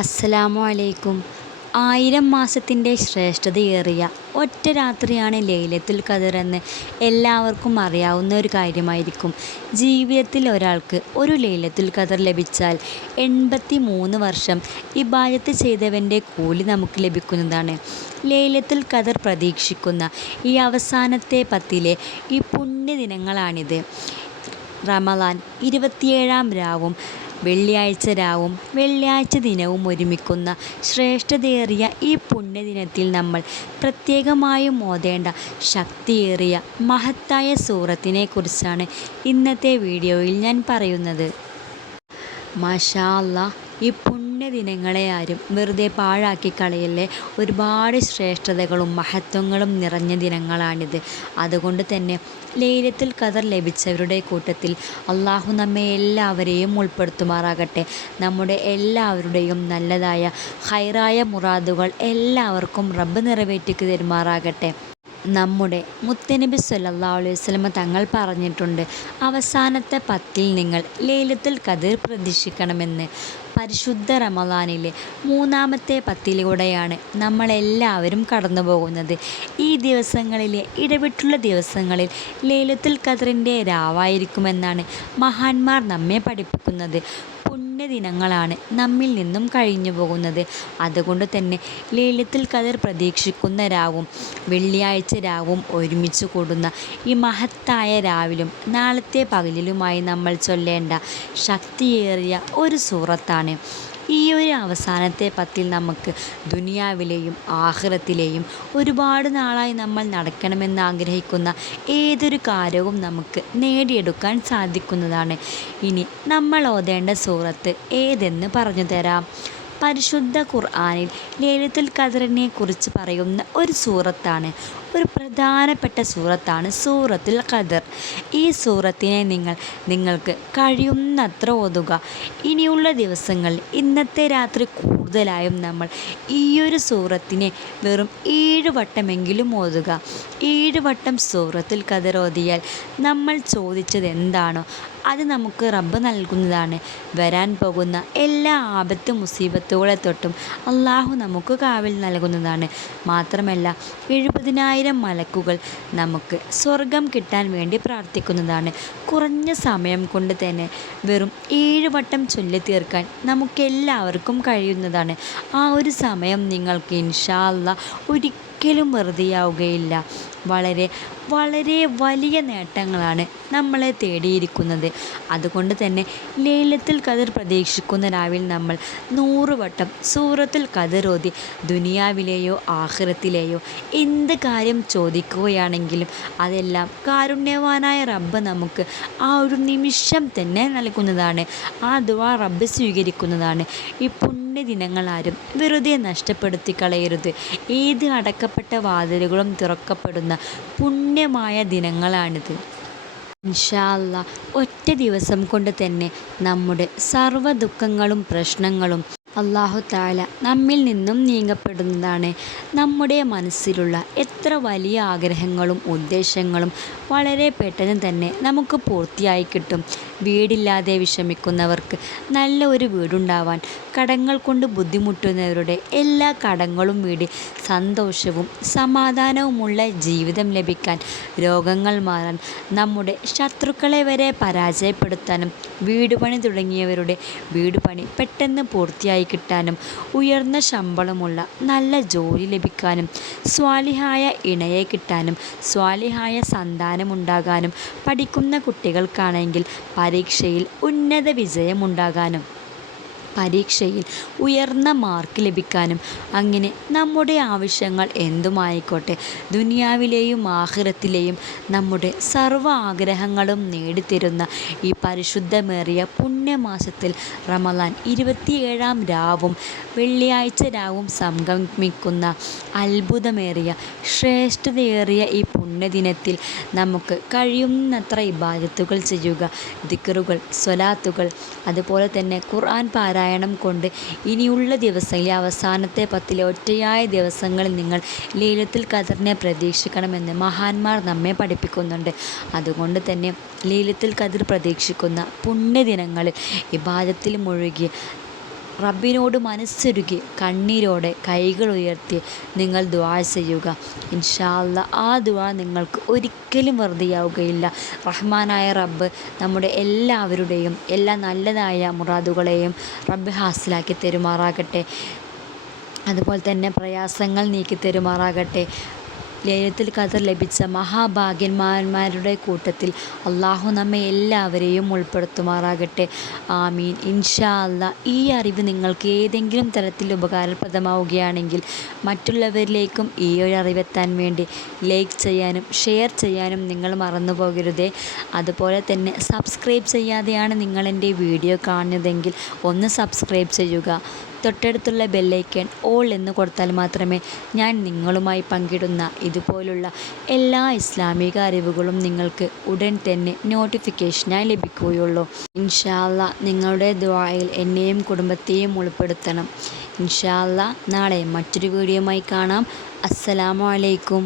അസ്സലാമു അലൈക്കും. 1000 മാസത്തിൻ്റെ ശ്രേഷ്ഠതയേറിയ ഒറ്റ രാത്രിയാണ് ലൈലത്തുൽ ഖദർ എന്ന് എല്ലാവർക്കും അറിയാവുന്ന ഒരു കാര്യമായിരിക്കും. ജീവിതത്തിൽ ഒരാൾക്ക് ഒരു ലൈലത്തുൽ ഖദർ ലഭിച്ചാൽ 83 വർഷം ഇബാദത്ത് ചെയ്തവൻ്റെ കൂലി നമുക്ക് ലഭിക്കുന്നതാണ്. ലൈലത്തുൽ ഖദർ പ്രതീക്ഷിക്കുന്ന ഈ അവസാനത്തെ 10 ഈ പുണ്യദിനങ്ങളാണിത്. റമളാൻ 27-ാം രാവും വെള്ളിയാഴ്ച രാവും വെള്ളിയാഴ്ച ദിനവും ഒരുമിക്കുന്ന ശ്രേഷ്ഠതയേറിയ ഈ പുണ്യദിനത്തിൽ നമ്മൾ പ്രത്യേകമായും ഓതേണ്ട ശക്തിയേറിയ മഹത്തായ സൂറത്തിനെ കുറിച്ചാണ് ഇന്നത്തെ വീഡിയോയിൽ ഞാൻ പറയുന്നത്. മാഷാ അല്ലാഹ്, ഈ പുണ്യദിനങ്ങളെ ആരും വെറുതെ പാഴാക്കി കളയല്ലേ. ഒരുപാട് ശ്രേഷ്ഠതകളും മഹത്വങ്ങളും നിറഞ്ഞ ദിനങ്ങളാണിത്. അതുകൊണ്ട് തന്നെ ലൈലത്തുൽ ഖദർ ലഭിച്ചവരുടെ കൂട്ടത്തിൽ അള്ളാഹു നമ്മെ എല്ലാവരെയും ഉൾപ്പെടുത്തുമാറാകട്ടെ. നമ്മുടെ എല്ലാവരുടെയും നല്ലതായ ഹൈറായ മുറാദുകൾ എല്ലാവർക്കും റബ്ബ് നിറവേറ്റി തരുമാറാകട്ടെ. നമ്മുടെ മുത്തനബി സ്വല്ലല്ലാഹു അലൈഹി വസല്ലമ തങ്ങൾ പറഞ്ഞിട്ടുണ്ട്, അവസാനത്തെ 10 നിങ്ങൾ ലൈലത്തുൽ ഖദർ പ്രതീക്ഷിക്കണമെന്ന്. പരിശുദ്ധ റമളാനിലെ 3-ാമത്തെ 10 നമ്മളെല്ലാവരും കടന്നു പോകുന്നത്. ഈ ദിവസങ്ങളിലെ ഇടവിട്ടുള്ള ദിവസങ്ങളിൽ ലൈലത്തുൽ ഖദറിൻ്റെ രാവായിരിക്കുമെന്നാണ് മഹാന്മാർ നമ്മെ പഠിപ്പിക്കുന്നത്. പുണ്യദിനങ്ങളാണ് നമ്മിൽ നിന്നും കഴിഞ്ഞു പോകുന്നത്. അതുകൊണ്ട് തന്നെ ലൈലത്തുൽ ഖദർ പ്രതീക്ഷിക്കുന്ന രാവും വെള്ളിയാഴ്ച രാവും ഒരുമിച്ച് കൂടുന്ന ഈ മഹത്തായ രാവിലും നാളത്തെ പകലിലുമായി നമ്മൾ ചൊല്ലേണ്ട ശക്തിയേറിയ ഒരു സൂറത്താണ്. ഈ ഒരു അവസാനത്തെ 10 നമുക്ക് ദുനിയാവിലെയും ആഖിറത്തിലെയും ഒരുപാട് നാളായി നമ്മൾ നടക്കണമെന്ന് ആഗ്രഹിക്കുന്ന ഏതൊരു കാര്യവും നമുക്ക് നേടിയെടുക്കാൻ സാധിക്കുന്നതാണ്. ഇനി നമ്മൾ ഓതേണ്ട സൂറത്ത് ഏതെന്ന് പറഞ്ഞു തരാം. പരിശുദ്ധ ഖുർആനിൽ ലൈലത്തുൽ ഖദറിനെ കുറിച്ച് പറയുന്ന ഒരു സൂറത്താണ്, ഒരു പ്രധാനപ്പെട്ട സൂറത്താണ് സൂറത്തുൽ ഖദർ. ഈ സൂറത്തിനെ നിങ്ങൾക്ക് കഴിയുന്നത്ര ഓതുക. ഇനിയുള്ള ദിവസങ്ങളിൽ ഇന്നത്തെ രാത്രി കൂടുതലായും നമ്മൾ ഈ ഒരു സൂറത്തിനെ വെറും 7 വട്ടമെങ്കിലും ഓതുക. 7 വട്ടം സൂറത്തുൽ ഖദർ ഓതിയാൽ നമ്മൾ ചോദിച്ചത് എന്താണോ അത് നമുക്ക് റബ്ബ് നൽകുന്നതാണ്. വരാൻ പോകുന്ന എല്ലാ ആപത്ത് മുസീബത്തുകളെ തൊട്ടും അള്ളാഹു നമുക്ക് കാവൽ നൽകുന്നതാണ്. മാത്രമല്ല 70,000 മലക്കുകൾ നമുക്ക് സ്വർഗം കിട്ടാൻ വേണ്ടി പ്രാർത്ഥിക്കുന്നതാണ്. കുറഞ്ഞ സമയം കൊണ്ട് തന്നെ വെറും 7 വട്ടം ചൊല്ലി തീർക്കാൻ നമുക്കെല്ലാവർക്കും കഴിയുന്നതാണ്. ആ ഒരു സമയം നിങ്ങൾക്ക് ഇൻഷാ അല്ലാഹ് ഒരിക്കലും വെറുതെയാവുകയില്ല. വളരെ വളരെ വലിയ നേട്ടങ്ങളാണ് നമ്മളെ തേടിയിരിക്കുന്നത്. അതുകൊണ്ട് തന്നെ ലൈലത്തുൽ ഖദർ പ്രതീക്ഷിക്കുന്ന രാവിൽ നമ്മൾ 100 വട്ടം സൂറത്തുൽ ഖദർ ഓതി ദുനിയാവിലെയോ ആഖിറത്തിലെയോ എന്ത് കാര്യം ചോദിക്കുകയാണെങ്കിലും അതെല്ലാം കാരുണ്യവാനായ റബ്ബ് നമുക്ക് ആ ഒരു നിമിഷം തന്നെ നൽകുന്നതാണ്. ആ ദുആ റബ്ബ് സ്വീകരിക്കുന്നതാണ്. ഈ പുണ്യദിനങ്ങൾ ആരും വെറുതെ നഷ്ടപ്പെടുത്തി കളയരുത്. ഏത് അടക്കപ്പെട്ട വാതിലുകളും തുറക്കപ്പെടുന്ന പുണ്യമായ ദിനങ്ങളാണിത്. ഇൻഷാ അല്ലാഹ്, ഒറ്റ ദിവസം കൊണ്ട് തന്നെ നമ്മുടെ സർവ്വ ദുഃഖങ്ങളും പ്രശ്നങ്ങളും അല്ലാഹു തആല നമ്മിൽ നിന്നും നീങ്ങപ്പെടുന്നതാണ്. നമ്മുടെ മനസ്സിലുള്ള എത്ര വലിയ ആഗ്രഹങ്ങളും ഉദ്ദേശങ്ങളും വളരെ പെട്ടെന്ന് തന്നെ നമുക്ക് പൂർത്തിയായി കിട്ടും. വീടില്ലാതെ വിഷമിക്കുന്നവർക്ക് നല്ല ഒരു വീടുണ്ടാവാൻ, കടങ്ങൾ കൊണ്ട് ബുദ്ധിമുട്ടുന്നവരുടെ എല്ലാ കടങ്ങളും വീടി സന്തോഷവും സമാധാനവുമുള്ള ജീവിതം ലഭിക്കാൻ, രോഗങ്ങൾ മാറാൻ, നമ്മുടെ ശത്രുക്കളെ വരെ പരാജയപ്പെടുത്താനും, വീട് പണി തുടങ്ങിയവരുടെ വീട് പണി പെട്ടെന്ന് പൂർത്തിയായി കിട്ടാനും, ഉയർന്ന ശമ്പളമുള്ള നല്ല ജോലി ലഭിക്കാനും, സ്വാലിഹായ ഇണയെ കിട്ടാനും, സ്വാലിഹായ സന്താനമുണ്ടാകാനും, പഠിക്കുന്ന കുട്ടികൾക്കാണെങ്കിൽ പരീക്ഷയിൽ ഉന്നത വിജയമുണ്ടാകാനും, പരീക്ഷയിൽ ഉയർന്ന മാർക്ക് ലഭിക്കാനും, അങ്ങനെ നമ്മുടെ ആവശ്യങ്ങൾ എന്തുമായിക്കോട്ടെ ദുനിയാവിലെയും ആഖിറത്തിലെയും നമ്മുടെ സർവ്വ ആഗ്രഹങ്ങളും നേടിത്തരുന്ന ഈ പരിശുദ്ധമേറിയ പുണ്യമാസത്തിൽ റമളാൻ 27-ാം രാവും വെള്ളിയാഴ്ച രാവും സംഗമിക്കുന്ന അത്ഭുതമേറിയ ശ്രേഷ്ഠതയേറിയ ഈ പുണ്യദിനത്തിൽ നമുക്ക് കഴിയുന്നത്ര ഇബാദത്തുകൾ ചെയ്യുക. ദിക്റുകൾ, സ്വലാത്തുകൾ, അതുപോലെ തന്നെ ഖുർആൻ പാരായണം കൊണ്ട് ഇനിയുള്ള ദിവസങ്ങളിലെ അവസാനത്തെ 10 ഒറ്റയായ ദിവസങ്ങളിൽ നിങ്ങൾ ലൈലത്തുൽ ഖദറിനെ പ്രതീക്ഷിക്കണമെന്ന് മഹാന്മാർ നമ്മെ പഠിപ്പിക്കുന്നുണ്ട്. അതുകൊണ്ട് തന്നെ ലൈലത്തുൽ ഖദർ പ്രതീക്ഷിക്കുന്ന പുണ്യദിനങ്ങളിൽ ഇബാദത്തിൽ മുഴുകി റബ്ബിനോട് മനസ്സൊരുക്കി കണ്ണീരോടെ കൈകൾ ഉയർത്തി നിങ്ങൾ ദുആ ചെയ്യുക. ഇൻഷാ അല്ലാ ആ ദുആ നിങ്ങൾക്ക് ഒരിക്കലും വെറുതെയാവുകയില്ല. റഹ്മാനായ റബ്ബ് നമ്മുടെ എല്ലാവരുടെയും എല്ലാ നല്ലതായ മുറാദുകളെയും റബ്ബ് ഹാസിലാക്കി തരുമാറാകട്ടെ. അതുപോലെ തന്നെ പ്രയാസങ്ങൾ നീക്കി തരുമാറാകട്ടെ. ലൈലത്തുൽ ഖദർ ലഭിച്ച മഹാഭാഗ്യന്മാരുടെ കൂട്ടത്തിൽ അള്ളാഹു നമ്മെ എല്ലാവരെയും ഉൾപ്പെടുത്തുമാറാകട്ടെ. ആമീൻ. ഇൻഷാ അല്ലാ ഈ അറിവ് നിങ്ങൾക്ക് ഏതെങ്കിലും തരത്തിൽ ഉപകാരപ്രദമാവുകയാണെങ്കിൽ മറ്റുള്ളവരിലേക്കും ഈ ഒരു അറിവെത്താൻ വേണ്ടി ലൈക്ക് ചെയ്യാനും ഷെയർ ചെയ്യാനും നിങ്ങൾ മറന്നു പോകരുതേ. അതുപോലെ തന്നെ സബ്സ്ക്രൈബ് ചെയ്യാതെയാണ് നിങ്ങൾ എൻ്റെ വീഡിയോ കാണുന്നതെങ്കിൽ ഒന്ന് സബ്സ്ക്രൈബ് ചെയ്യുക. തൊട്ടടുത്തുള്ള ബെല്ലൈക്കൺ ഓൾ എന്ന് കൊടുത്താൽ മാത്രമേ ഞാൻ നിങ്ങളുമായി പങ്കിടുന്ന ഇതുപോലുള്ള എല്ലാ ഇസ്ലാമിക അറിവുകളും നിങ്ങൾക്ക് ഉടൻ തന്നെ നോട്ടിഫിക്കേഷനായി ലഭിക്കുകയുള്ളൂ. ഇൻഷാ അല്ലാ നിങ്ങളുടെ ദുആയിൽ എന്നെയും കുടുംബത്തെയും ഉൾപ്പെടുത്തണം. ഇൻഷാ അല്ലാ നാളെ മറ്റൊരു വീഡിയോയുമായി കാണാം. അസ്സലാമു അലൈക്കും.